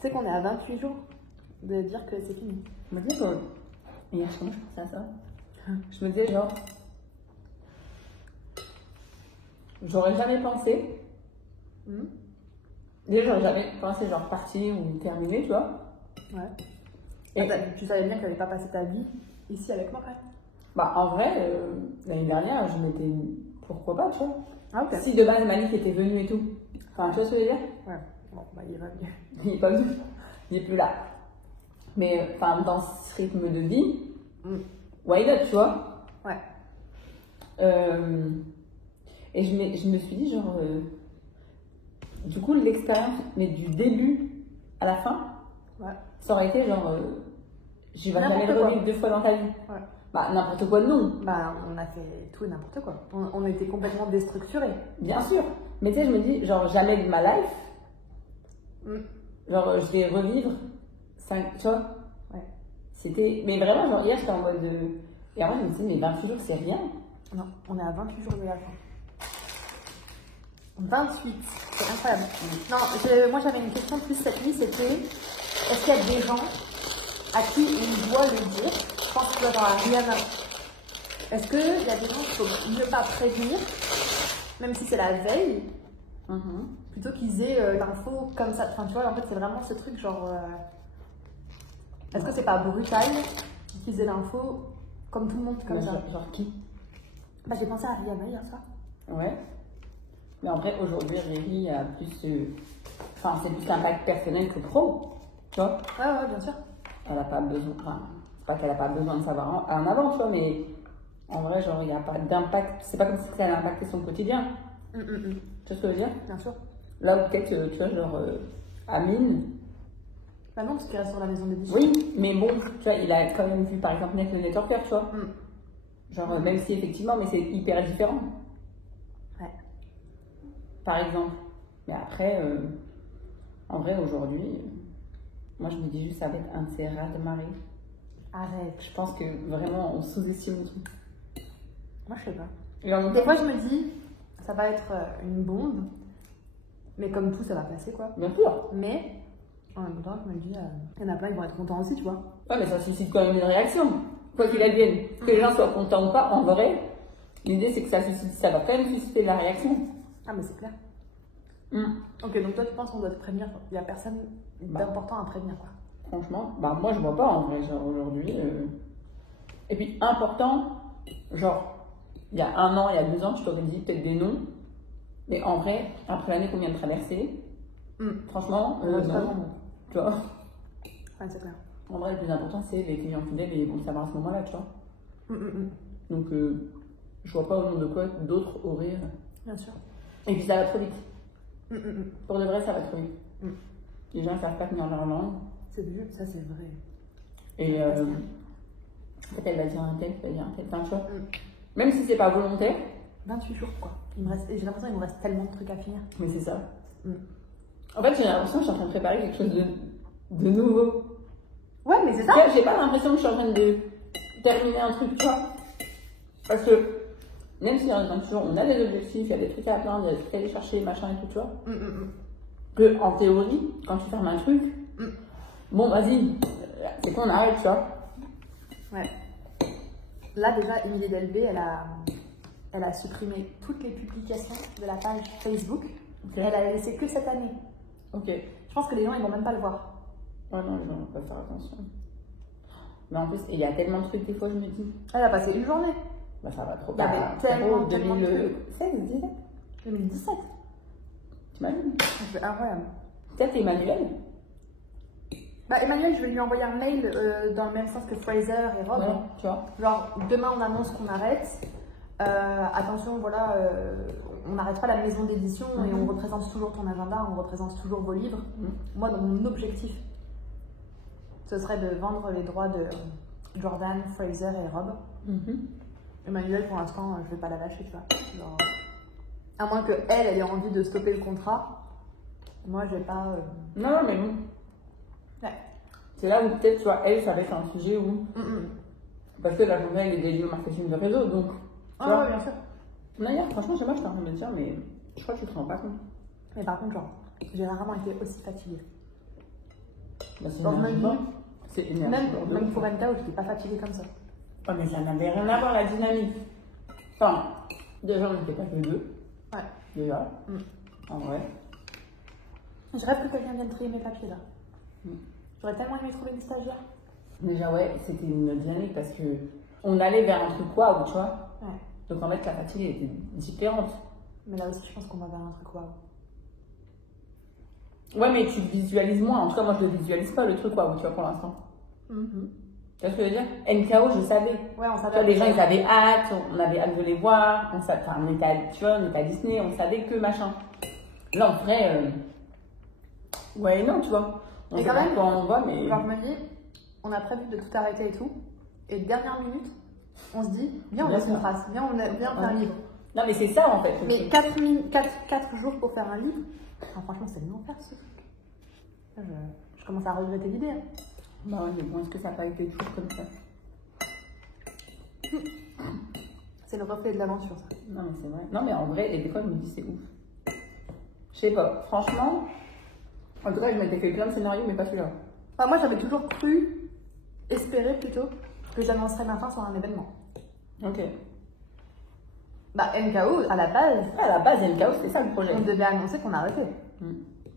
Tu sais qu'on est à 28 jours de dire que c'est fini. Je me dis que. Hier, comment je pensais à ça? Je me disais, genre. J'aurais jamais pensé. Déjà, j'aurais jamais pensé, genre, partir ou terminer, tu vois. Ouais. Et Tu savais bien que tu n'allais pas passer ta vie ici avec moi, quand même. bah, en vrai, l'année dernière, je m'étais. Pourquoi pas, tu vois. Ah, ok. Si de base, Malik était venu et tout. Enfin, tu vois ce que je veux dire? Ouais. Bon, bah, il va mieux. Il est pas venu. Il est plus là. Mais, enfin, dans ce rythme de vie, why not, tu vois? Ouais. Et je me suis dit, genre, du coup, l'expérience, mais du début à la fin, Ouais. ça aurait été genre, j'y vais jamais N'importe le quoi. revivre 2 fois dans ta vie. Ouais. Bah, n'importe quoi, non, Bah, on a fait tout et n'importe quoi. On était complètement déstructurés. bien sûr. Mais tu sais, je me dis, genre, jamais de ma life, genre, je vais revivre 5, tu vois. Ouais. C'était, mais vraiment, genre, hier, j'étais en mode, et après, je me disais, mais 28 jours, c'est rien. Non, on est à 28 jours de la fin. 28, c'est incroyable. Non, moi j'avais une question plus cette nuit, c'était est-ce qu'il y a des gens à qui on doit le dire? Je pense que tu vas dans la Rihanna. Est-ce qu'il y a des gens qu'il faut mieux pas prévenir, même si c'est la veille, plutôt qu'ils aient l'info comme ça? Enfin, tu vois, en fait, c'est vraiment ce truc genre. Est-ce que c'est pas brutal qu'ils aient l'info comme tout le monde, comme Mais ça? genre qui? Bah, j'ai pensé à Rihanna hier soir. Ouais. Mais en vrai, aujourd'hui, Riri a plus. Enfin, c'est plus l'impact personnel que pro. Tu vois? Ouais, bien sûr. Elle a pas besoin. Enfin, c'est pas qu'elle a pas besoin de savoir en avant, tu vois, mais en vrai, genre, il n'y a pas d'impact. C'est pas comme si ça allait impacter son quotidien. Tu vois ce que je veux dire? Bien sûr. Là où peut-être, tu vois, genre, Amine. Bah non, parce qu'il reste sur la maison d'édition. Oui, mais bon, tu vois, il a quand même vu, par exemple, Nick le Networker, tu vois. Genre, même si effectivement, mais c'est hyper différent. Ouais. Par exemple. Mais après, en vrai, aujourd'hui, moi je me dis juste, ça va être un de ces rats de marée. Arrête. Je pense que vraiment, on sous-estime tout. Moi, je sais pas. Et en même Des temps, fois, je me dis, ça va être une bombe, mais comme tout, ça va passer, quoi. bien sûr. Mais, en même temps, je me dis, il y en a plein, ils vont être contents aussi, tu vois. Ouais, mais ça suscite quand même une réaction. Quoi qu'il advienne. Que les gens soient contents ou pas, en vrai, l'idée c'est que ça va quand même susciter de la réaction. Ah, mais c'est clair. Ok, donc toi, tu penses qu'on doit te prévenir? Il n'y a personne d'important à prévenir, quoi. Franchement, bah moi je vois pas en vrai, genre aujourd'hui. Et puis important, genre, il y a 1 an, il y a 2 ans, tu t'aurais dit peut-être des noms. Mais en vrai, après l'année qu'on vient de traverser, franchement, C'est pas non. vraiment. Tu vois. Ouais, c'est clair. En vrai, le plus important, c'est les clients fidèles et ils vont le savoir à ce moment-là, tu vois. Donc, je vois pas au nom de quoi d'autres auraient. Bien sûr. Et puis ça va trop vite. Pour de vrai, ça va trop vite. Les gens ne savent pas tenir leur langue. C'est vu, ça c'est vrai. Et peut-être elle va dire un tel, tu vas dire un tel. Enfin, tu vois. Même si c'est pas volontaire. 28 jours, quoi. J'ai l'impression qu'il me reste tellement de trucs à finir. Mais c'est ça. En fait, j'ai l'impression que je suis en train de préparer quelque chose de nouveau. Ouais, mais c'est ça. J'ai pas l'impression que je suis en train de terminer un truc, tu vois. Parce que même si dans les jours on a des objectifs, il y a des trucs à atteindre, il y a des trucs à aller chercher, machin et tout, tu vois. Que en théorie, quand tu fermes un truc, bon, vas-y, c'est qu'on arrête, tu vois. Ouais. Là, déjà, Émilie Delbé, elle a supprimé toutes les publications de la page Facebook. Et elle a laissé que cette année. Ok. Je pense que les gens, ils vont même pas le voir. Ouais, non, les gens vont pas faire attention. Mais en plus, il y a tellement de trucs, des fois, je me dis. Elle a passé une journée. Bah, ça va trop. Il y avait tellement de 2016, 17 2017. T'imagines? C'est incroyable. Peut-être Emmanuel. Bah, Emmanuel, je vais lui envoyer un mail dans le même sens que Fraser et Rob. Ouais, tu vois. Genre, demain, on annonce qu'on arrête. Attention, voilà, on n'arrête pas la maison d'édition et on représente toujours ton agenda, on représente toujours vos livres. Moi, dans mon objectif, ce serait de vendre les droits de Jordan, Fraser et Rob. Emmanuel, pour l'instant, je vais pas la lâcher, tu vois. Genre, à moins qu'elle ait envie de stopper le contrat. Moi, je vais pas. Non, mais non. Ouais. C'est là où peut-être, tu vois, elle, ça va être un sujet où. Parce que la journée, elle est dédiée au marketing de réseau, donc. Ah, bien sûr. D'ailleurs, franchement, je sais pas, je suis en train de me dire, mais je crois que tu te rends pas compte. Mais par contre, genre, j'ai rarement été aussi fatiguée. Bah, c'est Dans le énergivore. même C'est énergivore. Même pour NKO, je n'étais pas fatiguée comme ça. Oh, mais ça n'avait rien à voir la dynamique. Enfin, déjà, on n'était pas que deux. Ouais. Déjà. En vrai. Je rêve que quelqu'un vienne trier mes papiers là. Mm. J'aurais tellement aimé trouver une stagiaire. Déjà, ouais, c'était une autre dynamique parce que on allait vers un truc quoi, tu vois. Ouais. Donc en fait, la fatigue elle était différente. Mais là aussi, je pense qu'on va vers un truc waouh. Ouais, mais tu le visualises moins. En tout cas, moi, je le visualise pas le truc quoi, tu vois, pour l'instant. Tu vois ce que je veux dire? NKO, je savais. Ouais, on Tu vois, savait. les gens, ils avaient hâte, on avait hâte de les voir. On savait, enfin, on était à, tu vois, on était à Disney, on savait que machin. Là, en vrai, ouais, non, tu vois. On Et sait quand pas même, quand on va, mais. Genre, je me dis, on a prévu de tout arrêter et tout. Et dernière minute, on se dit, viens, on Bien laisse une sûr. trace. Viens, on fait un livre. Non, mais c'est ça en fait. Mais 4 jours pour faire un livre, enfin, franchement, c'est l'enfer ce truc. Je commence à regretter l'idée. Hein. Bah ouais, mais bon, est-ce que ça n'a pas été toujours comme ça? C'est le reflet de l'aventure, ça. Non, mais c'est vrai. Non, mais en vrai, et des fois, je me dis, c'est ouf. Je sais pas, franchement, en tout cas, je m'étais fait plein de scénarios, mais pas celui-là. Enfin, moi, j'avais toujours cru, espéré plutôt, que j'annoncerais ma fin sur un événement. Ok. Bah, NKO, à la base, À la base, NKO, c'était ça le projet. on devait annoncer qu'on arrêtait.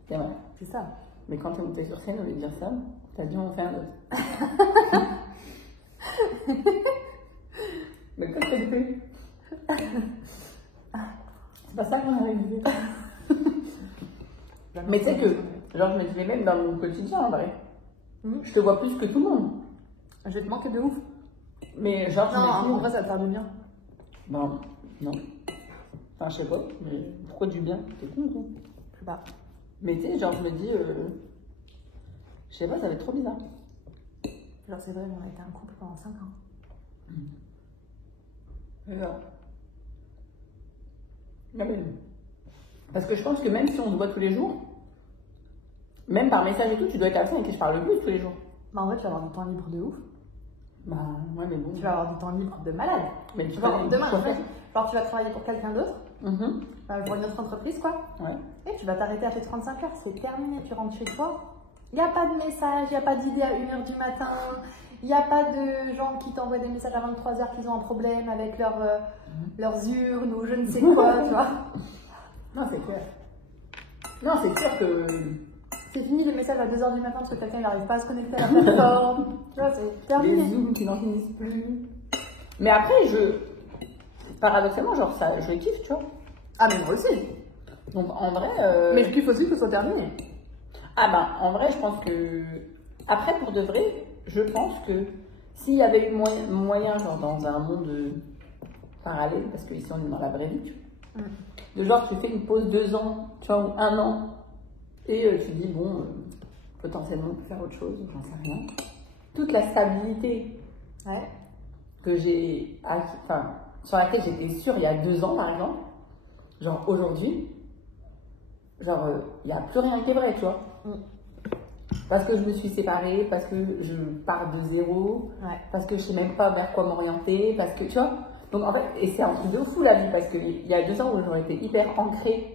C'est vrai. C'est ça. Mais quand t'es monté sur scène, au lieu de dire ça, t'as dit on fait un autre. Mais qu'est-ce que tu fais? C'est pas ça qu'on a réalisé. Mais tu sais que, genre, je me disais même dans mon quotidien, en vrai. Je te vois plus que tout le monde. Je vais te manquer de ouf. Mais genre, Non, je me dis, en vrai, ça va te faire du bien. bon, non. Enfin, je sais pas, mais pourquoi du bien? C'est con, quoi. Je sais pas. Mais tu sais, genre, je me dis, je sais pas, ça va être trop bizarre. Genre, c'est vrai, on a été un couple pendant 5 ans. Alors. Ah oui. Parce que je pense que même si on se voit tous les jours, même par message et tout, tu dois être la personne avec qui je parle le plus tous les jours. Bah, en vrai, tu vas avoir du temps libre de ouf. Bah, ouais, mais bon. Tu vas avoir du temps libre de malade. Mais tu Genre, vas demain, quoi faire. genre, tu vas travailler pour quelqu'un d'autre, pour une autre entreprise, quoi. Ouais. Et tu vas t'arrêter à tes 35 heures, c'est terminé. Tu rentres chez toi. Il n'y a pas de message, il n'y a pas d'idée à 1h du matin. Il n'y a pas de gens qui t'envoient des messages à 23h qu'ils ont un problème avec leurs urnes ou je ne sais quoi, tu vois. Non, c'est clair. Non, c'est sûr que. C'est fini les messages à 2h du matin parce que quelqu'un n'arrive pas à se connecter à la plateforme. Tu vois, c'est terminé. Les zooms qui n'en finissent plus. Mais après, paradoxalement, genre, ça, je kiffe, tu vois. Ah, mais moi aussi. Donc, en vrai. Mais je kiffe aussi que ce soit terminé. Ah, bah, en vrai, je pense que. Après, pour de vrai, je pense que s'il y avait eu moyen, genre, dans un monde parallèle, parce qu'ici, on est dans la vraie vie, tu vois. De genre, tu fais une pause 2 ans, tu vois, ou 1 an. Et tu dis, bon, potentiellement, on peut faire autre chose, j'en sais rien. Toute la stabilité que j'ai, enfin, sur laquelle j'étais sûre il y a 2 ans, par exemple, genre aujourd'hui, genre, il n'y a plus rien qui est vrai, tu vois. Parce que je me suis séparée, parce que je pars de zéro, parce que je sais même pas vers quoi m'orienter, parce que, tu vois. Donc, en fait, et c'est un truc de fou, la vie, parce qu'il y a 2 ans où j'aurais été hyper ancrée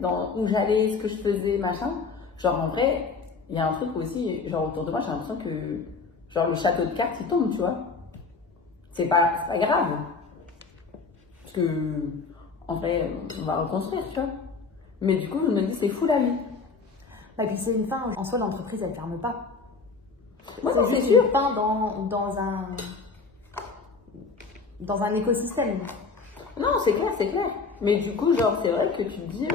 dans où j'allais, ce que je faisais, machin. Genre, en vrai, il y a un truc aussi, genre, autour de moi, j'ai l'impression que, genre, le château de cartes, il tombe, tu vois. C'est pas grave. Parce que, en vrai, on va reconstruire, tu vois. Mais du coup, je me dis, c'est fou la vie. Bah, puis c'est une fin, en soi, l'entreprise, elle ferme pas. Moi, C'est sûr. une fin dans un écosystème. Non, c'est clair, c'est clair. Mais du coup, genre, c'est vrai que tu te dis.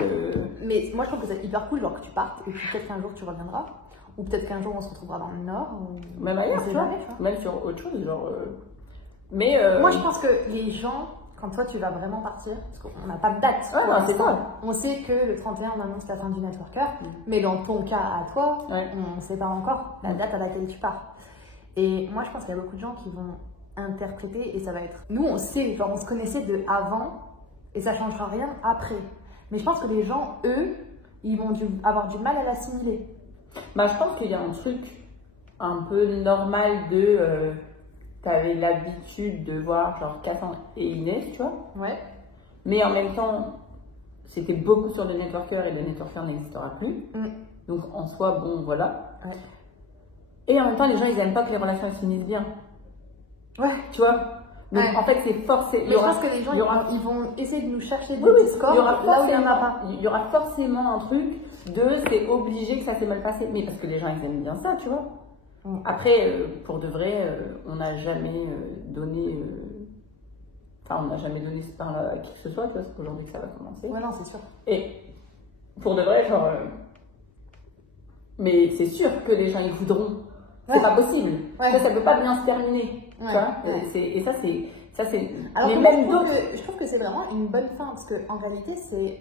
Mais moi, je trouve que c'est hyper cool, genre, que tu partes et puis peut-être qu'un jour tu reviendras. Ou peut-être qu'un jour on se retrouvera dans le Nord. Ou... Même ailleurs, on tu sait vois. jamais, tu vois. Même sur autre chose, genre. Mais. Moi, je pense que les gens, quand toi tu vas vraiment partir, parce qu'on n'a pas de date. Ouais, non, c'est ça. On sait que le 31, on annonce la fin du networker. Mais dans ton cas à toi, on ne sait pas encore la date à laquelle tu pars. Et moi, je pense qu'il y a beaucoup de gens qui vont interpréter et ça va être. Nous, on sait, genre, on se connaissait de avant. Et ça ne changera rien après. Mais je pense que les gens, eux, ils vont avoir du mal à l'assimiler. Bah, je pense qu'il y a un truc un peu normal de... T'avais l'habitude de voir genre Cassandre et Inès, tu vois. Ouais. Mais en même temps, c'était beaucoup sur le networker et le networker n'existera plus. Donc en soi, bon, voilà. Et en même temps, les gens, ils aiment pas que les relations elles se finissent bien. Ouais. Tu vois. Donc, Ouais. en fait, c'est forcé. Mais je pense que les gens, ils vont essayer de nous chercher des discords il y aura là où il n'y en a pas. Il y aura forcément un truc de c'est obligé que ça s'est mal passé. Mais parce que les gens, ils aiment bien ça, tu vois. Après, pour de vrai, on n'a jamais donné. Enfin, on n'a jamais donné ce pain à qui que ce soit, tu vois. C'est aujourd'hui que ça va commencer. Ouais, non, c'est sûr. Et pour de vrai, genre. Mais c'est sûr que les gens, ils voudront. C'est pas possible. Ouais. Ça peut pas bien se terminer. Ouais. Tu vois. Ouais. Et ça, c'est. Alors mais que même moi, d'autres. je trouve que c'est vraiment une bonne fin parce qu'en réalité, c'est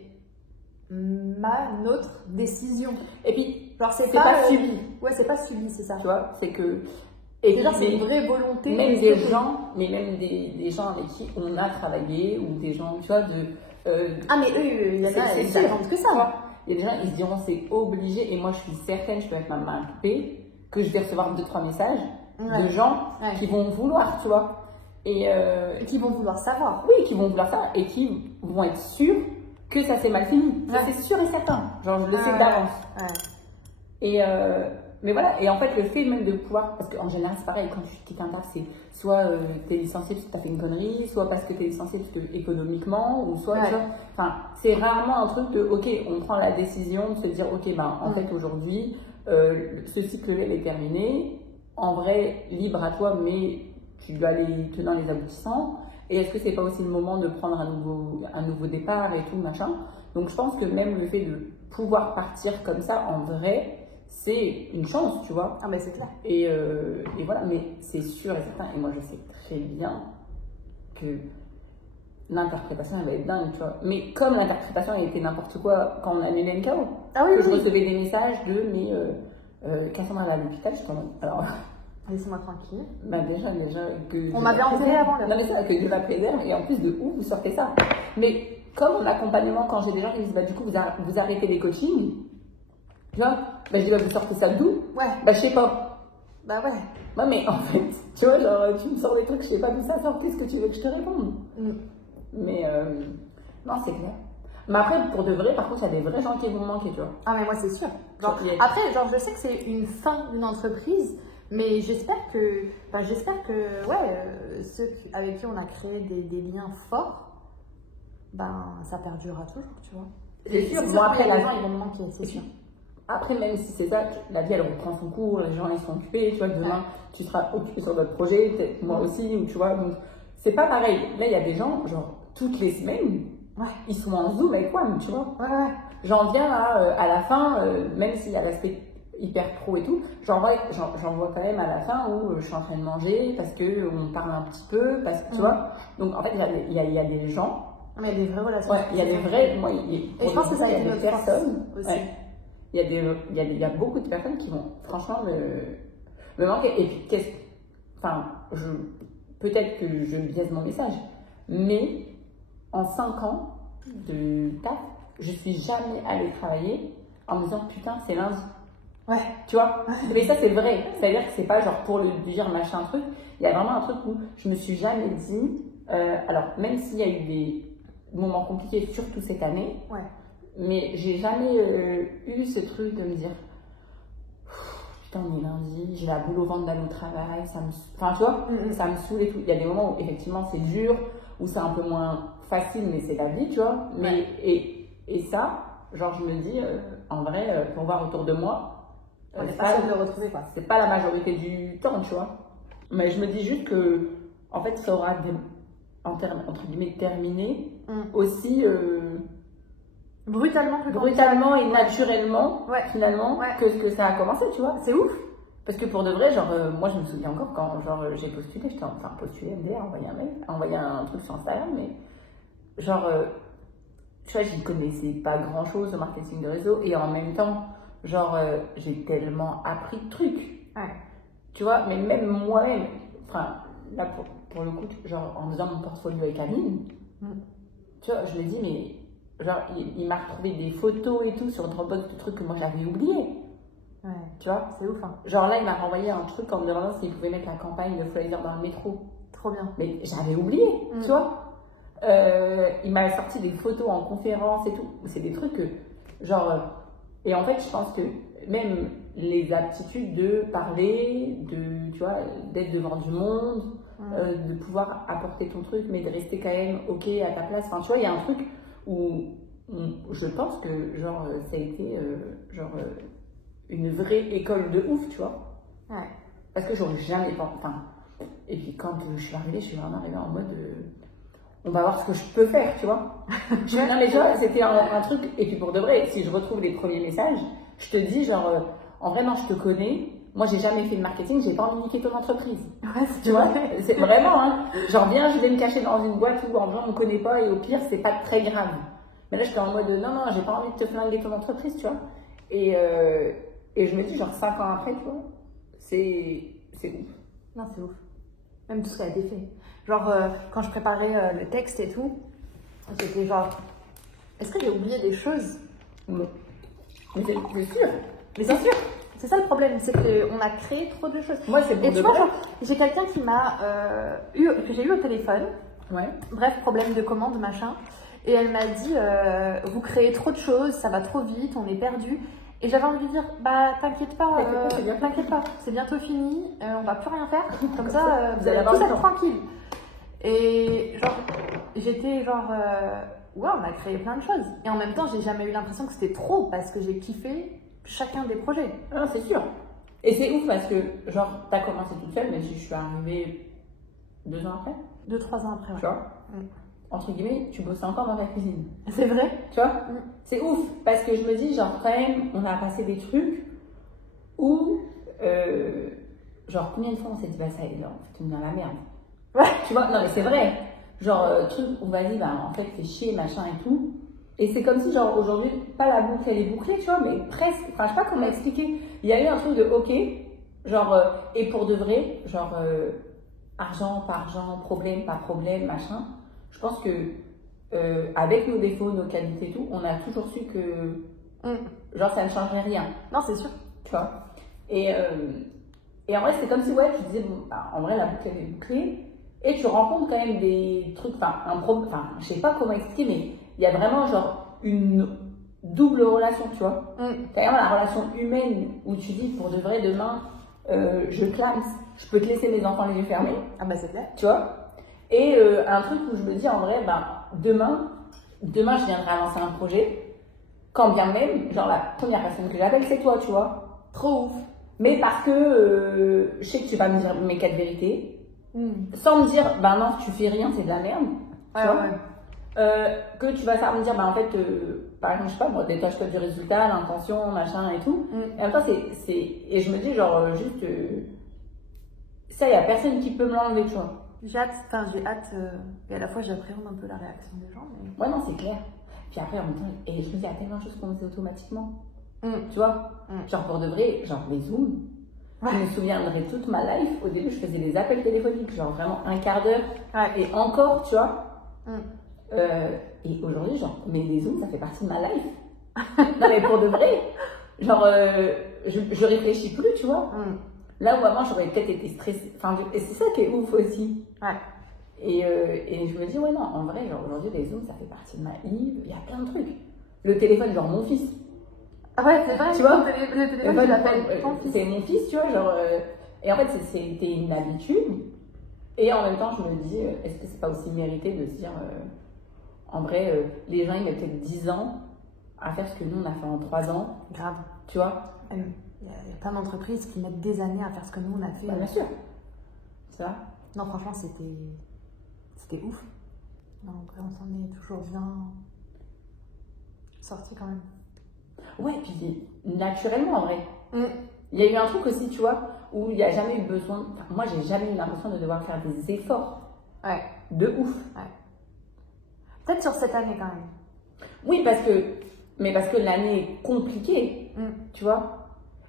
notre décision. Et puis, genre, c'est pas subi. Ouais, c'est pas subi, c'est ça. Tu vois, c'est que. Et c'est genre, c'est une vraie volonté. Même des gens, mais même des gens avec qui on a travaillé ou des gens, tu vois, de. Ah, mais eux, il y en a, ils attendent que ça. Il y a des gens, ils se diront c'est obligé, et moi je suis certaine, je peux mettre ma main coupée, que je vais recevoir 2-3 messages de gens qui vont vouloir, tu vois. Et qui vont vouloir savoir. Oui, qui vont vouloir savoir et qui vont être sûrs que ça s'est mal fini. Ça, c'est sûr et certain. Genre, je le sais d'avance. Et mais voilà, et en fait, le fait même de pouvoir, parce qu'en général, c'est pareil, quand tu quittes un taf, c'est soit t'es licencié parce que t'as fait une connerie, soit parce que t'es licencié parce que économiquement, ou soit, tu vois, enfin, c'est rarement un truc de, ok, on prend la décision de se dire, ok, ben, en fait, aujourd'hui, ce cycle-là, il est terminé, en vrai, libre à toi, mais tu dois aller tenir les aboutissants, et est-ce que c'est pas aussi le moment de prendre un nouveau départ et tout, machin. Donc, je pense que même le fait de pouvoir partir comme ça, en vrai, c'est une chance, tu vois. Ah, mais c'est clair. Et voilà, mais c'est sûr et certain. Et moi, je sais très bien que l'interprétation, elle va être dingue, tu vois. Mais comme l'interprétation, elle était n'importe quoi quand on a annulé le KO. Je recevais des messages de, mais Cassandra est à l'hôpital, je t'en donne. Alors. Laissez-moi tranquille. Bah, déjà que. On m'avait enlevé avant là. Non, mais ça, que de la préserve, et en plus de où vous sortez ça. Mais comme en accompagnement, quand j'ai des gens qui me disent, bah, du coup, vous arrêtez les coachings. Tu vois, bah, je dis, bah, vous sortez ça d'où? Ouais. Bah, je sais pas. Bah, ouais. Ouais, mais en fait, tu vois, genre, tu me sors des trucs, je sais pas d'où ça sort, qu'est-ce que tu veux que je te réponde? Mais, non, c'est clair. Mais après, pour de vrai, par contre, il y a des vrais gens qui vont manquer, tu vois. Ah, mais moi, c'est sûr. Genre, après, genre, je sais que c'est une fin d'une entreprise, mais j'espère que, ouais, ceux avec qui on a créé des liens forts, ben, ça perdurera toujours, tu vois. C'est sûr, bon, après, les gens, ils vont me manquer, c'est sûr. Après, même si c'est ça, la vie elle reprend son cours, les gens ils sont occupés, tu vois, demain tu seras occupé sur d'autres projets, peut-être moi aussi, ou tu vois, donc c'est pas pareil. Là, il y a des gens, genre, toutes les semaines, ils sont en Zoom avec moi, tu vois. J'en viens à la fin, même s'il y a l'aspect hyper pro et tout, j'en vois quand même à la fin où je suis en train de manger, parce qu'on parle un petit peu, parce que tu vois, donc en fait, il y a des gens. Mais il y a des vraies relations. Ouais, il y a des vrais, moi, et je pense que ça, il y a des personnes aussi. Il y a beaucoup de personnes qui vont franchement me manquer. Et puis, peut-être que je biaise mon message, mais en 5 ans de taf, je suis jamais allée travailler en me disant putain, c'est lundi. Ouais. Tu vois. Mais ça, c'est vrai. C'est-à-dire que c'est pas genre pour le dire machin truc. Il y a vraiment un truc où je me suis jamais dit. Alors, même s'il y a eu des moments compliqués, surtout cette année. Mais j'ai jamais eu ce truc de me dire putain, on est lundi, j'ai la boule au ventre d'aller au travail, enfin tu vois, ça me saoule et tout. Il y a des moments où effectivement c'est dur, où c'est un peu moins facile, mais c'est la vie, tu vois. Mais, et ça, genre je me dis, en vrai, pour voir autour de moi, c'est pas de le retrouver, quoi. C'est pas la majorité du temps, tu vois. Mais je me dis juste que, en fait, ça aura entre guillemets terminé aussi. Brutalement et naturellement, finalement, que ça a commencé, tu vois. C'est ouf. Parce que pour de vrai, genre, moi je me souviens encore quand genre, j'ai postulé, j'étais en train de postuler MDR, envoyer un truc sur Instagram, mais genre, tu vois, j'y connaissais pas grand chose au marketing de réseau, et en même temps, genre, j'ai tellement appris de trucs. Tu vois, mais même moi-même, enfin, là pour le coup, genre, en faisant mon portfolio avec Amine, tu vois, je me dis, mais. Genre, il m'a retrouvé des photos et tout sur Dropbox, de trucs que moi j'avais oubliés. Tu vois, c'est ouf. Hein. Genre là, il m'a renvoyé un truc en me demandant s'il pouvait mettre la campagne de Fraser dans le métro. Trop bien. Mais j'avais oublié, tu vois. Il m'a sorti des photos en conférence et tout. C'est des trucs que, genre. Et en fait, je pense que même les aptitudes de parler, tu vois, d'être devant du monde, de pouvoir apporter ton truc, mais de rester quand même ok à ta place. Enfin, tu vois, il y a un truc où je pense que genre ça a été une vraie école de ouf, tu vois. Ouais. Parce que j'aurais jamais pensé. Enfin, et puis quand je suis vraiment arrivée en mode on va voir ce que je peux faire, tu vois. Non mais tu vois, c'était un truc, et puis pour de vrai, si je retrouve les premiers messages, je te dis genre, en vrai non, je te connais, moi j'ai jamais fait de marketing, j'ai pas envie de niquer ton entreprise. Ouais, tu vois, c'est vraiment, hein, genre bien je vais me cacher dans une boîte où en vrai on me connaît pas et au pire c'est pas très grave. Mais là j'étais en mode non, j'ai pas envie de te flinguer ton entreprise, tu vois. Et je me dis genre 5 ans après, tu vois, c'est ouf. Non, c'est ouf. Même tout ce qui a été fait. Genre, quand je préparais le texte et tout, j'étais genre, est-ce que j'ai oublié des choses? Non. Mais c'est sûr. Mais c'est sûr. C'est ça le problème, c'est qu'on a créé trop de choses. Moi, c'est pour et de tu vois, vrai. genre, j'ai quelqu'un qui m'a que j'ai eu au téléphone. Ouais. Bref, problème de commande, machin. Et elle m'a dit, vous créez trop de choses, ça va trop vite, on est perdu. Et j'avais envie de dire, bah t'inquiète pas, c'est bientôt fini, on va plus rien faire, comme ça vous allez tous être tranquille. Et genre, j'étais genre, ouais, on a créé plein de choses. Et en même temps, j'ai jamais eu l'impression que c'était trop, parce que j'ai kiffé chacun des projets. Ah, c'est sûr. Et c'est ouf parce que, genre, t'as commencé toute seule, même si je suis arrivée 2 ans après. 2-3 ans après, ouais. Tu vois entre guillemets, tu bosses encore dans ta cuisine. C'est vrai. Tu vois c'est ouf, parce que je me dis, genre, quand même, on a passé des trucs où, genre, combien de fois on s'est dit, bah ça y est, là, en fait, on est dans la merde. Ouais. Tu vois, non, mais c'est vrai. Genre, truc où, vas-y, bah, en fait, fais chier, machin et tout. Et c'est comme si, genre, aujourd'hui, pas la boucle, elle est bouclée, tu vois, mais presque, enfin, je sais pas comment expliquer. Il y a eu un truc de, ok, genre, et pour de vrai, genre, argent, pas argent, problème, pas problème, machin. Je pense que avec nos défauts, nos qualités et tout, on a toujours su que genre ça ne changerait rien. Non, c'est sûr. Tu vois. Et en vrai, c'est comme si ouais, tu disais bon, bah, en vrai la boucle elle est bouclée et tu rencontres quand même des trucs, enfin je sais pas comment expliquer, mais il y a vraiment genre une double relation, tu vois. T'as vraiment la relation humaine où tu dis pour de vrai demain, je clame, je peux te laisser mes enfants les yeux fermés. Ah bah c'est clair. Tu vois. Et un truc où je me dis en vrai, ben, demain je viendrai à lancer un projet, quand bien même, genre la première personne que j'appelle c'est toi, tu vois. Trop ouf. Mais parce que je sais que tu vas me dire mes 4 vérités, sans me dire, ben non, tu fais rien, c'est de la merde. Ouais, tu vois ouais. Que tu vas savoir me dire, ben en fait, par exemple, je sais pas, moi, détache-toi du résultat, l'intention, machin et tout. Et en même temps, et je me dis, genre, juste, ça, il y a personne qui peut me l'enlever, tu vois. J'ai hâte, et à la fois j'appréhende un peu la réaction des gens. Mais... Ouais, non, c'est clair. Puis après, en même temps, et je me dis, il y a tellement de choses qu'on faisait automatiquement. Tu vois genre pour de vrai, genre les zooms. Je me souviendrai toute ma life. Au début, je faisais des appels téléphoniques, genre vraiment un quart d'heure. Et encore, tu vois. Et aujourd'hui, genre, mais les zooms, ça fait partie de ma life. Non, mais pour de vrai, genre, je réfléchis plus, tu vois. Là où avant, j'aurais peut-être été stressée. Enfin, et c'est ça qui est ouf aussi. Ouais. Et je me dis, ouais, non, en vrai, genre, aujourd'hui, les zooms, ça fait partie de ma life. Il y a plein de trucs. Le téléphone, genre, mon fils. Ah ouais, c'est vrai, tu vois, le téléphone, tu l'appelles ton fils. C'est mon fils, tu vois, genre. Et en fait, c'était une habitude. Et en même temps, je me dis, est-ce que c'est pas aussi mérité de se dire, en vrai, les gens, ils mettent peut-être 10 ans à faire ce que nous, on a fait en 3 ans. Grave. Tu vois il y a plein d'entreprises qui mettent des années à faire ce que nous on a fait. Bah, bien sûr. C'est ça. Non, franchement, c'était ouf. Donc, on s'en est toujours bien sorti quand même. Ouais, puis naturellement en vrai. Il y a eu un truc aussi, tu vois, où il n'y a jamais eu besoin. Enfin, moi, j'ai jamais eu l'impression de devoir faire des efforts. Ouais. De ouf. Ouais. Peut-être sur cette année quand même. Oui, parce que l'année est compliquée, tu vois.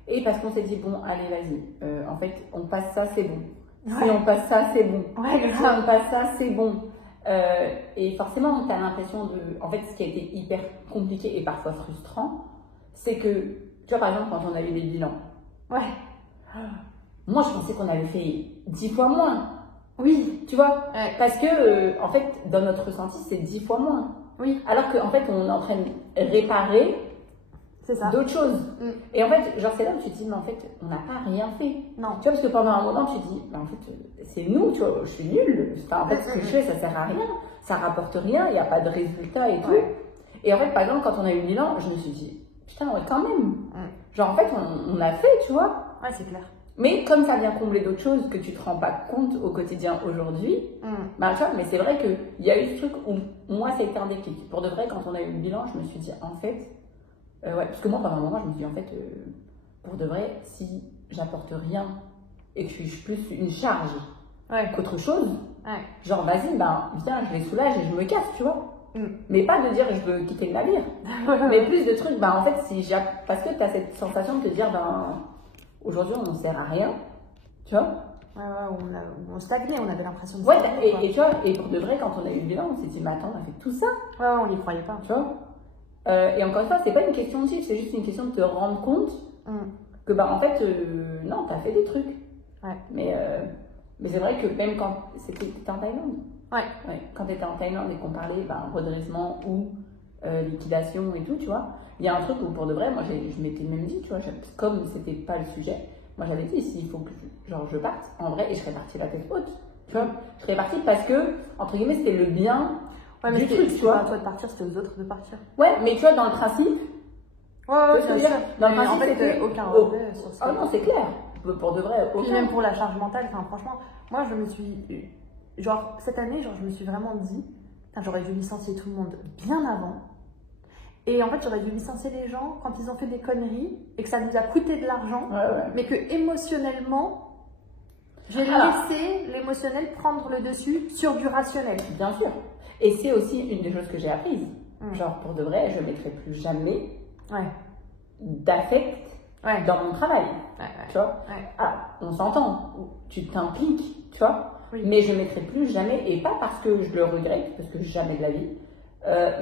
Et parce qu'on s'est dit, bon, allez, vas-y, en fait, on passe ça, c'est bon. Si on passe ça, c'est bon. Ouais, si on passe ça, c'est bon. Et forcément, tu as l'impression de... En fait, ce qui a été hyper compliqué et parfois frustrant, c'est que, tu vois, par exemple, quand on a eu les bilans. Ouais. Moi, je pensais qu'on avait fait 10 fois moins. Oui. Tu vois ouais. Parce que, en fait, dans notre ressenti, c'est 10 fois moins. Oui. Alors qu'en fait, on est en train de réparer C'est ça. d'autres choses. Et en fait, genre, c'est là où tu te dis, mais en fait, on n'a pas rien fait. Non. Tu vois, parce que pendant un moment, tu te dis, mais en fait, c'est nous, tu vois, je suis nulle. Enfin, en fait, ce que je fais, ça sert à rien. Ça rapporte rien, il n'y a pas de résultat et tout. Et en fait, par exemple, quand on a eu Milan, je me suis dit, putain, ouais, quand même. Genre, en fait, on a fait, tu vois. Ouais, c'est clair. Mais comme ça vient combler d'autres choses que tu te rends pas compte au quotidien aujourd'hui, bah, tu vois, mais c'est vrai qu'il y a eu ce truc où moi, ça a été un déclic. Pour de vrai, quand on a eu le bilan, je me suis dit, en fait, ouais, parce que moi, pendant un moment, je me suis dit, en fait, pour de vrai, si j'apporte rien et que je suis plus une charge qu'autre chose, genre, vas-y, ben, viens, je les soulage et je me casse, tu vois. Mais pas de dire je veux quitter le navire, mais plus de trucs, ben, en fait, parce que tu as cette sensation de te dire, ben, aujourd'hui, on ne sert à rien, tu vois. On stagnait, on avait l'impression de stagner. Et tu vois, et pour de vrai, quand on a eu le bilan, on s'est dit, mais attends, on a fait tout ça. On n'y croyait pas. Tu vois. Et encore une fois, c'est pas une question de chiffre, c'est juste une question de te rendre compte que, bah, en fait, non, t'as fait des trucs. Mais c'est vrai que même quand t'étais en Thaïlande. Quand t'étais en Thaïlande et qu'on parlait redressement ou liquidation et tout, tu vois, il y a un truc où pour de vrai, moi je m'étais même dit, tu vois, comme c'était pas le sujet, moi j'avais dit, s'il faut que je parte, en vrai, et je serais partie la tête haute, tu vois, je serais partie parce que, entre guillemets, c'était le bien du truc, tu vois. Pas à toi de partir, c'était aux autres de partir. Ouais, mais tu vois, dans le principe, bien sûr. Dans le principe, en fait, c'était aucun regret sur ça. Oh non, c'est clair, pour de vrai, aucun. Puis même pour la charge mentale, enfin, franchement, moi je me suis, genre, cette année, genre, je me suis vraiment dit, j'aurais dû licencier tout le monde bien avant. Et en fait, j'aurais dû licencier les gens quand ils ont fait des conneries et que ça nous a coûté de l'argent, mais que émotionnellement, j'ai laissé l'émotionnel prendre le dessus sur du rationnel. Bien sûr. Et c'est aussi une des choses que j'ai apprises. Genre, pour de vrai, je ne mettrai plus jamais d'affect dans mon travail. Tu vois. On s'entend, tu t'impliques, tu vois. Mais je ne mettrai plus jamais, et pas parce que je le regrette, parce que jamais de la vie,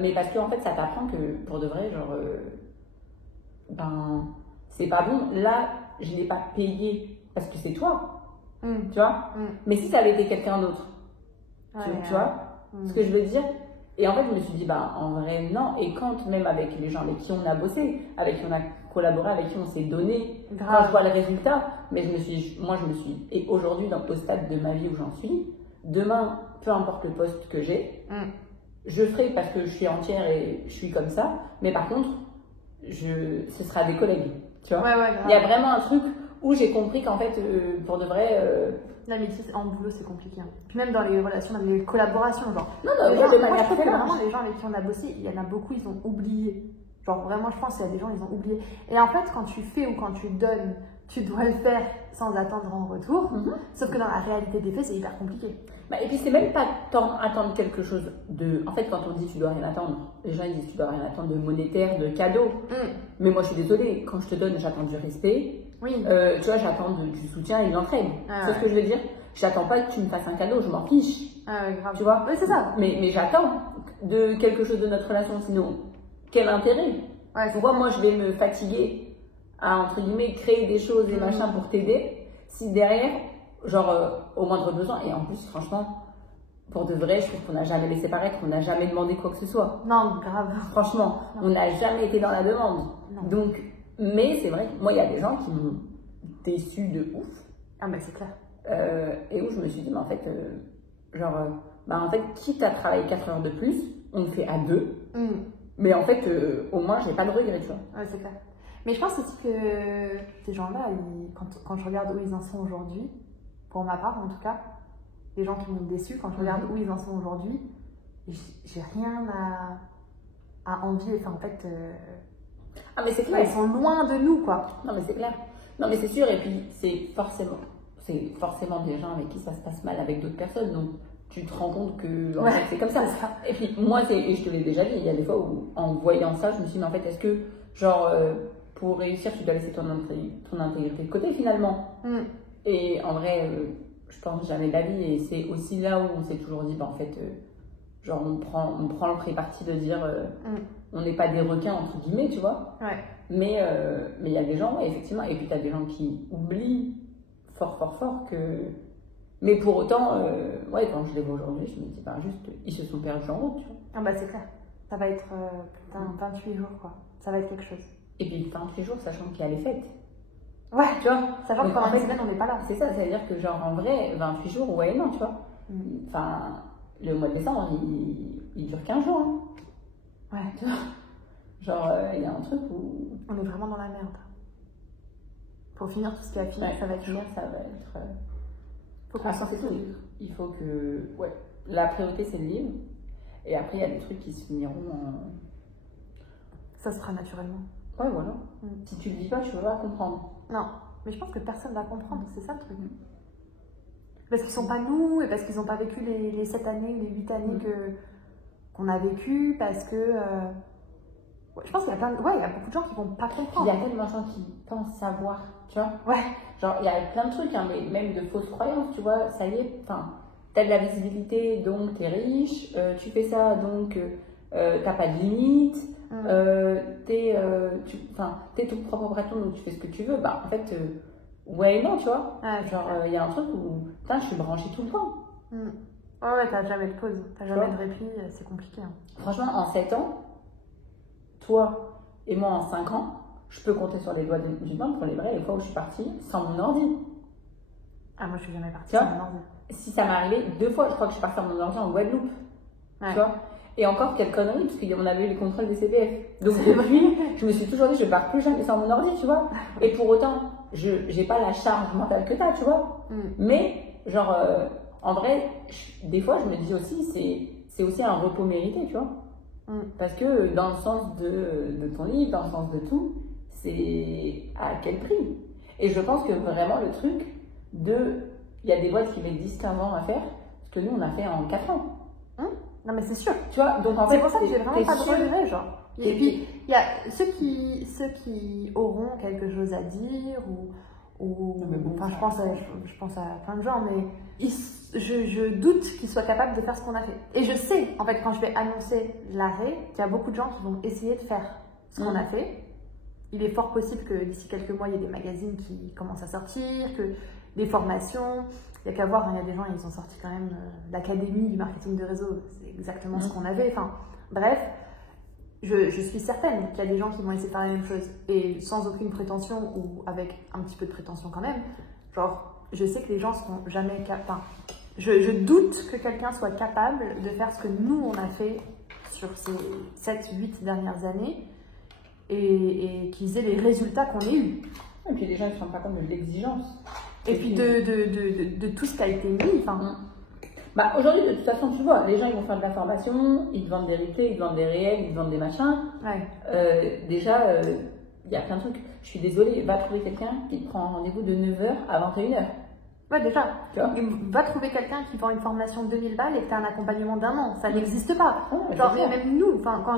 mais parce que en fait ça t'apprend que pour de vrai, genre, ben, c'est pas bon. Là, je l'ai pas payé parce que c'est toi, tu vois. Mais si ça avait été quelqu'un d'autre, tu vois ce que je veux dire. Et en fait, je me suis dit, bah, en vrai, non. Et quand même avec les gens avec qui on a bossé, avec qui on a collaboré, avec qui on s'est donné, quand je vois le résultat, mais et aujourd'hui, au stade de ma vie où j'en suis, demain, peu importe le poste que j'ai, je ferai parce que je suis entière et je suis comme ça, mais par contre, ce sera des collègues, tu vois. Il y a vraiment un truc où j'ai compris qu'en fait, pour de vrai... L'amitié en boulot, c'est compliqué. Puis même dans les relations, même les collaborations, genre. Je trouve que vraiment, les gens avec qui on a bossé, il y en a beaucoup, ils ont oublié. Genre vraiment, je pense qu'il y a des gens, ils ont oublié. Et en fait, quand tu fais ou quand tu donnes, tu dois le faire sans attendre en retour. Sauf que dans la réalité des faits, c'est hyper compliqué. Et puis c'est même pas tant attendre quelque chose de... En fait, quand on dit tu dois rien attendre, les gens ils disent tu dois rien attendre de monétaire, de cadeau. Mais moi je suis désolée, quand je te donne, j'attends du respect. Tu vois, j'attends du soutien et de l'entraide. C'est ce que je veux dire. J'attends pas que tu me fasses un cadeau, je m'en fiche. Grave. Tu vois. Oui, c'est ça. Mais j'attends de quelque chose de notre relation, sinon quel intérêt? Pourquoi moi je vais me fatiguer à, entre guillemets, créer des choses et machin pour t'aider, si derrière, genre, au moindre besoin, et en plus, franchement, pour de vrai, je trouve qu'on n'a jamais laissé paraître, on n'a jamais demandé quoi que ce soit. Non, grave. Franchement, on n'a jamais été dans la demande. Donc, mais c'est vrai que moi, il y a des gens qui m'ont déçu de ouf. C'est clair. Et où je me suis dit, mais en fait, en fait, quitte à travailler 4 heures de plus, on le fait à 2. Mais en fait, au moins, j'ai pas de regret, tu vois. C'est clair. Mais je pense aussi que ces gens-là, quand je regarde où ils en sont aujourd'hui, pour ma part en tout cas, les gens qui m'ont déçu, quand je regarde où ils en sont aujourd'hui, j'ai rien à envier. Enfin, en fait, mais c'est clair. Ils sont loin de nous, quoi. Non, mais c'est clair. Non, mais c'est sûr. Et puis, c'est forcément des gens avec qui ça se passe mal avec d'autres personnes. Donc, tu te rends compte que en fait, c'est comme ça. Et puis, moi, et je te l'ai déjà dit, il y a des fois où, en voyant ça, je me suis dit, mais en fait, est-ce que, genre, pour réussir, tu dois laisser ton intégrité de côté, finalement. Et en vrai, je pense jamais de la vie. Et c'est aussi là où on s'est toujours dit, en fait, genre, on prend le préparti de dire, on n'est pas des requins, entre guillemets, tu vois. Mais il y a des gens, effectivement, et puis tu as des gens qui oublient fort que... Mais pour autant, quand je les vois aujourd'hui, je me dis, juste, ils se sont perdus en route, tu vois. C'est clair. Ça va être 28 jours, quoi. Ça va être quelque chose. Et puis 28 jours, sachant qu'il y a les fêtes. Ouais, Tu vois. sachant que Donc, pendant en une fait, semaine, on n'est pas là. C'est ça, c'est-à-dire que genre en vrai, 28 jours, ouais, non, tu vois. Enfin, le mois de décembre, il dure 15 jours. Hein. Ouais. Tu vois. Genre, il y a un truc où. On est vraiment dans la merde. Pour finir tout ce qui a fini, Ouais, ça va être chaud. ça va être. Faut qu'on Après, sorte c'est le tout. livre. Il faut que. Ouais, la priorité, c'est le livre. Et après, il y a des trucs qui se finiront en. Ça se fera naturellement. Ouais, voilà. Si tu le dis pas, tu vas pas comprendre. Non, mais je pense que personne va comprendre, c'est ça le truc. Parce qu'ils sont pas nous, et parce qu'ils n'ont pas vécu les 7 années, les 8 années qu'on a vécu, parce que... ouais, je pense qu'il y a il y a beaucoup de gens qui vont pas Il comprendre. y a tellement de gens qui pensent savoir, tu vois. Ouais. Genre, il y a plein de trucs, hein, mais même de fausses croyances, tu vois. Ça y est, enfin, t'as de la visibilité, donc t'es riche. Tu fais ça, donc t'as pas de limite. T'es ton propre patron, donc tu fais ce que tu veux. Bah, en fait, ouais et non, tu vois. Ouais, genre, il y a un truc où, putain, je suis branchée tout le temps. Ouais, t'as jamais de pause, t'as jamais de répit, c'est compliqué. Hein. Franchement, en 7 ans, toi et moi en 5 ans, je peux compter sur les doigts d'une main pour les vraies les fois où je suis partie sans mon ordi. Ah, moi je suis jamais partie Tu vois, sans mon ordi. si ça m'est arrivé 2 fois, je crois que je suis partie sans mon ordi en Guadeloupe. Ouais. Tu vois. Et encore, quelle connerie, parce qu'on avait eu les contrôles des CPF. Donc depuis, je me suis toujours dit, je ne pars plus jamais sans mon ordi, tu vois. Et pour autant, je n'ai pas la charge mentale que tu as, tu vois. Mais, genre, en vrai, des fois, je me dis aussi, c'est aussi un repos mérité, tu vois. Parce que dans le sens de ton livre, dans le sens de tout, c'est à quel prix? Et je pense que vraiment le truc il y a des boîtes qui mettent 10-15 ans à faire, ce que nous, on a fait en 4 ans. Non mais c'est sûr. Tu vois, donc en fait, c'est pour ça que j'ai vraiment pas de regret, genre. Et puis, puis, il y a ceux qui auront quelque chose à dire, enfin, je pense à plein de gens, mais je doute qu'ils soient capables de faire ce qu'on a fait. Et je sais, en fait, quand je vais annoncer l'arrêt, qu'il y a beaucoup de gens qui vont essayer de faire ce qu'on a fait. Il est fort possible que d'ici quelques mois, il y ait des magazines qui commencent à sortir, que des formations. Il n'y a qu'à voir, il y a des gens, ils ont sorti quand même l'Académie du marketing de réseau. C'est exactement ce qu'on avait. Enfin, bref, je suis certaine qu'il y a des gens qui vont essayer de faire la même chose. Et sans aucune prétention, ou avec un petit peu de prétention quand même. Genre, je sais que les gens seront jamais capables. Je doute que quelqu'un soit capable de faire ce que nous, on a fait sur ces 7-8 dernières années. Et qu'ils aient les résultats qu'on ait eus. Et puis les gens ne se rendent pas compte de l'exigence. Et puis de tout ce qui a été mis. Bah, aujourd'hui, de toute façon, tu vois, les gens ils vont faire de la formation, ils te vendent des réalités, ils te vendent des réels, ils te vendent des machins. Ouais. Déjà, il y a plein de trucs. Je suis désolée, va trouver quelqu'un qui te prend un rendez-vous de 9h à 21h. Ouais, déjà. Tu vois, va trouver quelqu'un qui vend une formation de 2000 balles et que tu as un accompagnement d'1 an. Ça n'existe pas. Ouais, genre, même nous, quand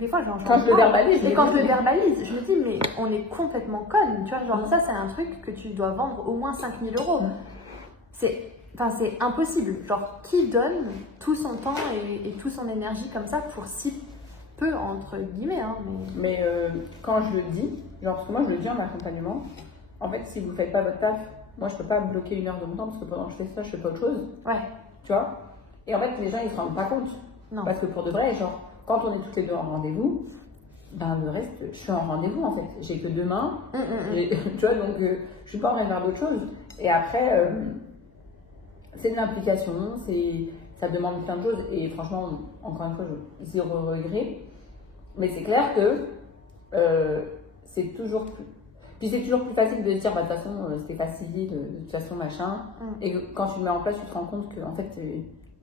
des fois, quand je le verbalise, et quand je le verbalise, je me dis, mais on est complètement conne. Tu vois, genre, ça, c'est un truc que tu dois vendre au moins 5000 €. C'est impossible. Genre, qui donne tout son temps et toute son énergie comme ça pour si peu, entre guillemets. Hein, mais quand je le dis, genre, parce que moi, je le dis en accompagnement, en fait, si vous ne faites pas votre taf, moi, je peux pas bloquer 1 heure de mon temps parce que pendant que je fais ça, je fais pas autre chose. Ouais. Tu vois. Et en fait, les gens, ils se rendent pas compte. Non. Parce que pour de vrai, genre, quand on est toutes les deux en rendez-vous, ben le reste, je suis en rendez-vous en fait. J'ai que 2 mains. Tu vois, donc je suis pas en train de faire d'autres choses. Et après, c'est de l'implication, ça demande plein de choses. Et franchement, encore une fois, j'ai 0 regret. Mais c'est clair que c'est toujours plus. Puis c'est toujours plus facile de se dire, bah, de toute façon, c'était facile, de toute façon, machin. Et quand tu le mets en place, tu te rends compte qu'en fait,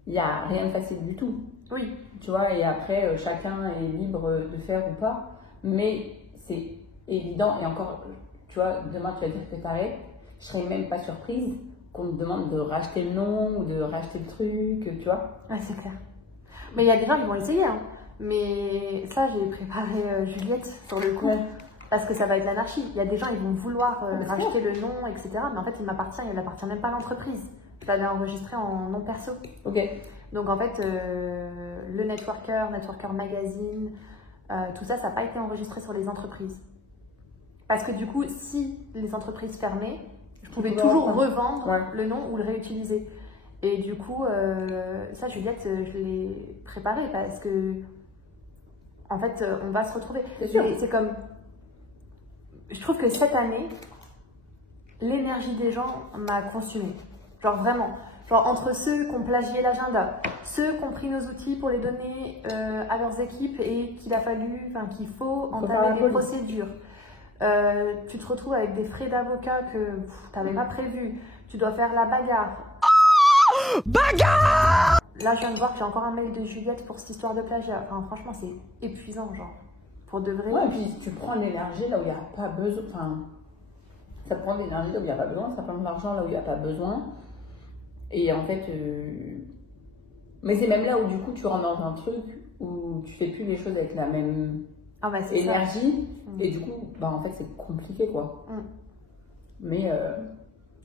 il n'y a rien de facile du tout. Oui. Tu vois, et après, chacun est libre de faire ou pas. Mais c'est évident, et encore, tu vois, demain, tu vas dire que t'arrêtes. Je serais même pas surprise qu'on te demande de racheter le nom ou de racheter le truc, tu vois. Ouais, c'est clair. Mais il y a des gens qui vont essayer, hein. Mais ça, j'ai préparé Juliette sur le coup. Ouais. Parce que ça va être l'anarchie. Il y a des gens, ils vont vouloir racheter le nom, etc. Mais en fait, il n'appartient même pas à l'entreprise. Je l'avais enregistré en nom perso. Ok. Donc en fait, le Networker Magazine, tout ça, ça n'a pas été enregistré sur les entreprises. Parce que du coup, si les entreprises fermaient, je pouvais toujours revendre le nom ou le réutiliser. Et du coup, ça, Juliette, je l'ai préparé parce que, en fait, on va se retrouver. C'est sûr. C'est comme... je trouve que cette année, l'énergie des gens m'a consumée. Genre vraiment. Genre entre ceux qui ont plagié l'agenda, ceux qui ont pris nos outils pour les donner à leurs équipes et qu'il faut entamer des procédures. Tu te retrouves avec des frais d'avocat que tu n'avais pas prévu. Tu dois faire la bagarre. Bagarre! Là, je viens de voir qu'il y a encore un mail de Juliette pour cette histoire de plagiat. Enfin, franchement, c'est épuisant, genre. Pour de vrai. Ouais, et puis tu prends l'énergie là où il n'y a pas besoin. Enfin, ça prend de l'énergie là où il n'y a pas besoin, ça prend de l'argent là où il n'y a pas besoin. Et en fait, mais c'est même là où du coup tu rentres dans un truc où tu fais plus les choses avec la même énergie. Et du coup, bah en fait c'est compliqué quoi. Mais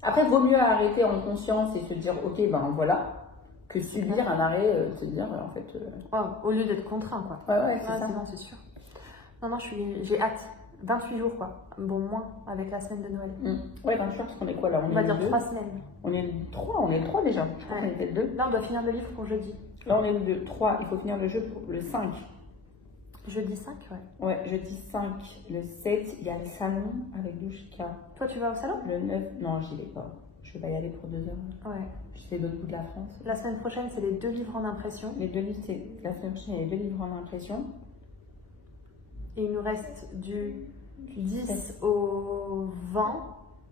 après, vaut mieux arrêter en conscience et se dire ok, ben voilà, que subir un arrêt, se dire en fait. Au lieu d'être contraint quoi. Ouais, c'est ça. Non, c'est sûr. Non, j'ai hâte. 28 jours quoi. Bon, moins avec la semaine de Noël. Ouais, 28 jours parce qu'on est quoi là? On va dire 3 semaines. On est le 3 déjà. Je crois qu'on était le 2. Là, on doit finir le livre pour jeudi. Là, on est le 3. Il faut finir le jeu pour le 5. Jeudi 5, ouais. Ouais, jeudi 5. Le 7, il y a le salon avec Douchka. Toi, tu vas au salon? Le 9, non, j'y vais pas. Je vais pas y aller pour 2 heures. Ouais. Je fais l'autre bout de la France. La semaine prochaine, c'est les 2 livres en impression. Les 2 livres, c'est la semaine prochaine, il y a les 2 livres en impression. Et il nous reste du 10 au 20,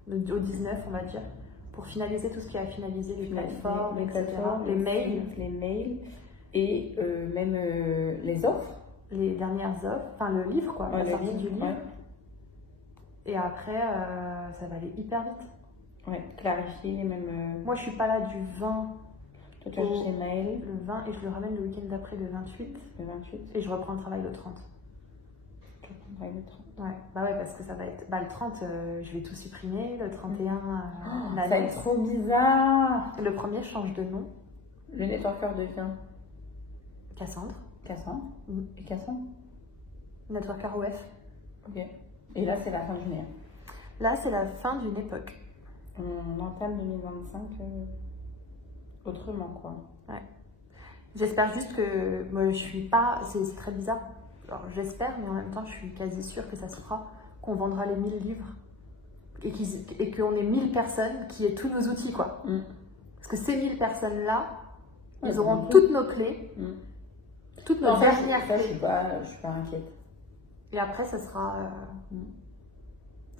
au 19, on va dire, pour finaliser tout ce qui est à finaliser, les plateformes, etc. Les mails. Les mails et même les offres. Les dernières offres, enfin le livre quoi, la sortie du livre. Ouais. Et après, ça va aller hyper vite. Ouais, clarifier, même. Moi je suis pas là du 20 Toi tu vas chercher mail. Le 20 et je le ramène le week-end d'après, le 28. Le 28. Et je reprends le travail le 30. Tu reprends le 30. Ouais, bah ouais, parce que ça va être. Bah le 30, je vais tout supprimer. Le 31, ça va être trop bizarre. Le premier change de nom. Le networker devient Cassandre. Et Cassandre Networker OF. Ok. Et là, c'est la fin d'une ère. Là, c'est la fin d'une époque. On entame 2025 autrement, quoi. Ouais. J'espère juste que. Moi, je suis pas. C'est très bizarre. Alors, j'espère, mais en même temps, je suis quasi sûre que ça se fera. Qu'on vendra les 1000 livres. Et qu'on ait 1000 personnes qui aient tous nos outils, quoi. Parce que ces 1000 personnes-là, ils auront toutes nos clés. Toutes nos dernières clés. Je suis pas inquiète. Et après, ce sera.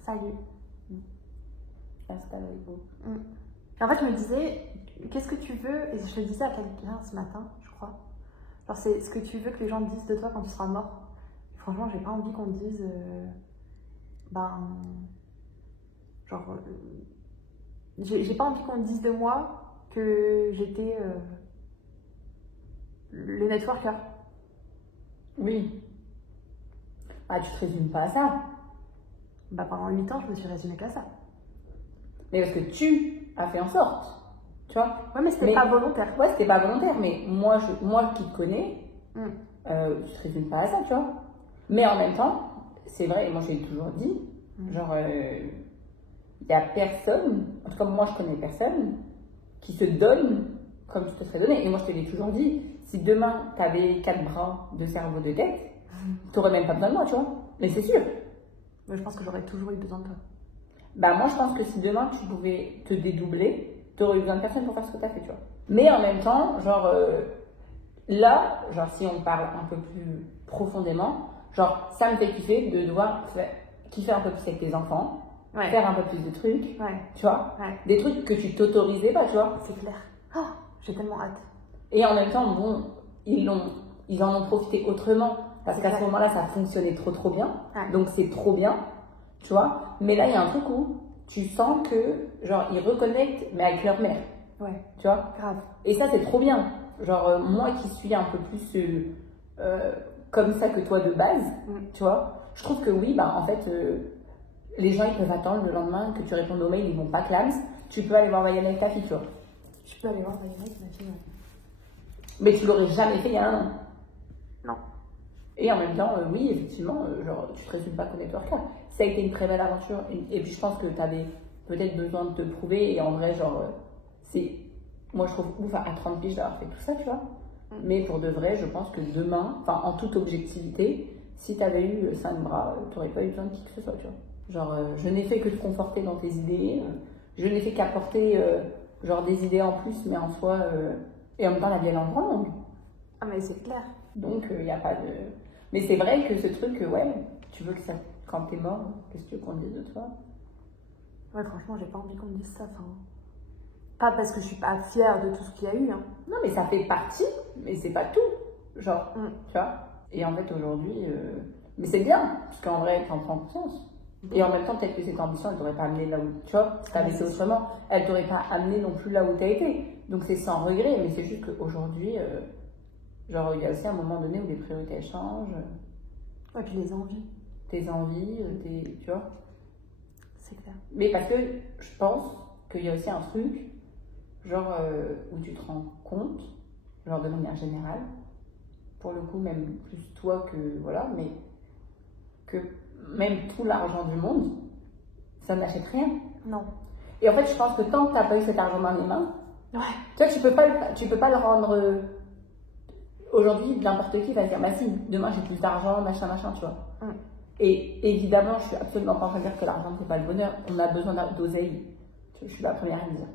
Ça y est. Installez-vous. En fait, je me disais, qu'est-ce que tu veux? Et je le disais à quelqu'un ce matin, je crois. Genre, c'est ce que tu veux que les gens disent de toi quand tu seras mort. Et franchement, j'ai pas envie qu'on me dise. J'ai pas envie qu'on me dise de moi que j'étais le networker. Oui. Ah, tu te résumes pas à ça. Bah, pendant 8 ans, je me suis résumée qu'à ça. Mais parce que tu as fait en sorte, tu vois. Ouais, mais c'était pas volontaire. Ouais, c'était pas volontaire, mais moi qui te connais, tu te résumes pas à ça, tu vois. Mais en même temps, c'est vrai, et moi je l'ai toujours dit, genre, il y a personne, en tout cas moi je connais personne, qui se donne comme tu te serais donné. Et moi je te l'ai toujours dit, si demain tu avais 4 bras, 2 cerveaux, 2 têtes, t'aurais même pas besoin de moi, tu vois. Mais c'est sûr. Mais je pense que j'aurais toujours eu besoin de toi. Bah moi je pense que si demain tu pouvais te dédoubler, t'aurais eu besoin de personne pour faire ce que t'as fait, tu vois. Mais en même temps, genre là, genre si on parle un peu plus profondément, genre ça me fait kiffer de devoir kiffer un peu plus avec tes enfants, faire un peu plus de trucs, tu vois, des trucs que tu t'autorisais pas, tu vois. C'est clair. Oh, j'ai tellement hâte. Et en même temps, bon, ils en ont profité autrement, parce qu'à ce moment-là, ça fonctionnait trop bien, donc c'est trop bien. Tu vois, mais là il y a un truc où tu sens que genre ils reconnectent mais avec leur mère. Ouais. Tu vois. Grave. Et ça c'est trop bien. Genre moi qui suis un peu plus comme ça que toi de base, tu vois, je trouve que oui, bah en fait les gens ils peuvent attendre le lendemain que tu répondes aux mails, ils vont pas clams. Tu peux aller voir Vaiana avec ta fille, tu vois. Je peux aller voir Vaiana avec ma fille. Mais tu l'aurais jamais fait il y a un an. Non. Et en même temps, oui, effectivement, genre, tu te résumes pas comme networker. Ça a été une très belle aventure. Et puis, je pense que tu avais peut-être besoin de te prouver. Et en vrai, genre, c'est. Moi, je trouve ouf à 30 piges d'avoir fait tout ça, tu vois. Mais pour de vrai, je pense que demain, enfin, en toute objectivité, si tu avais eu 5 bras, tu n'aurais pas eu besoin de qui que ce soit, tu vois. Genre, je n'ai fait que te conforter dans tes idées. Je n'ai fait qu'apporter genre des idées en plus, mais en soi, et en même temps la vie elle en grande. Ah mais c'est clair. Donc il n'y a pas de. Mais c'est vrai que ce truc, ouais, tu veux que ça, quand t'es mort, qu'est-ce que tu veux qu'on dise de toi? Ouais, franchement, j'ai pas envie qu'on me dise ça. Enfin, pas parce que je suis pas fière de tout ce qu'il y a eu. Hein. Non, mais ça fait partie, mais c'est pas tout. Genre, tu vois. Et en fait aujourd'hui, mais c'est bien, parce qu'en vrai, t'en prends conscience. Et en même temps, peut-être que cette ambition, elle t'aurait pas amené là où, tu vois, si t'avais fait autrement, elle t'aurait pas amené non plus là où t'as été. Donc c'est sans regret, mais c'est juste qu'aujourd'hui, genre, il y a aussi un moment donné où les priorités elles changent. Ouais, puis les envies. Tes envies, tu vois. C'est clair. Mais parce que je pense qu'il y a aussi un truc, genre, où tu te rends compte, genre de manière générale, pour le coup, même plus toi que, voilà, mais que même tout l'argent du monde, ça n'achète rien. Non. Et en fait, je pense que tant que tu n'as pas eu cet argent dans les mains, ouais. Toi, tu peux pas le rendre. Aujourd'hui, n'importe qui va dire, bah si, demain j'ai plus d'argent, machin, tu vois. Et évidemment, je suis absolument pas en train de dire que l'argent c'est pas le bonheur. On a besoin d'oseille. Je suis la première à le dire.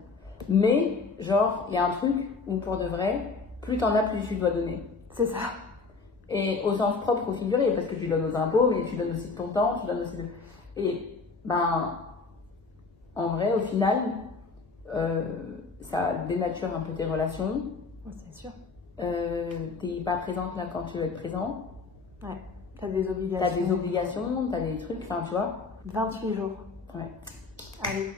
Mais, genre, il y a un truc où pour de vrai, plus t'en as, plus tu dois donner. C'est ça. Et au sens propre, au figuré, parce que tu donnes aux impôts, mais tu donnes aussi de ton temps, tu donnes aussi de. Et, ben, en vrai, au final, ça dénature un peu tes relations. C'est sûr. T'es pas présente là quand tu veux être présent. Ouais. T'as des obligations. T'as des des trucs, enfin, tu vois. 28 jours. Ouais. Allez.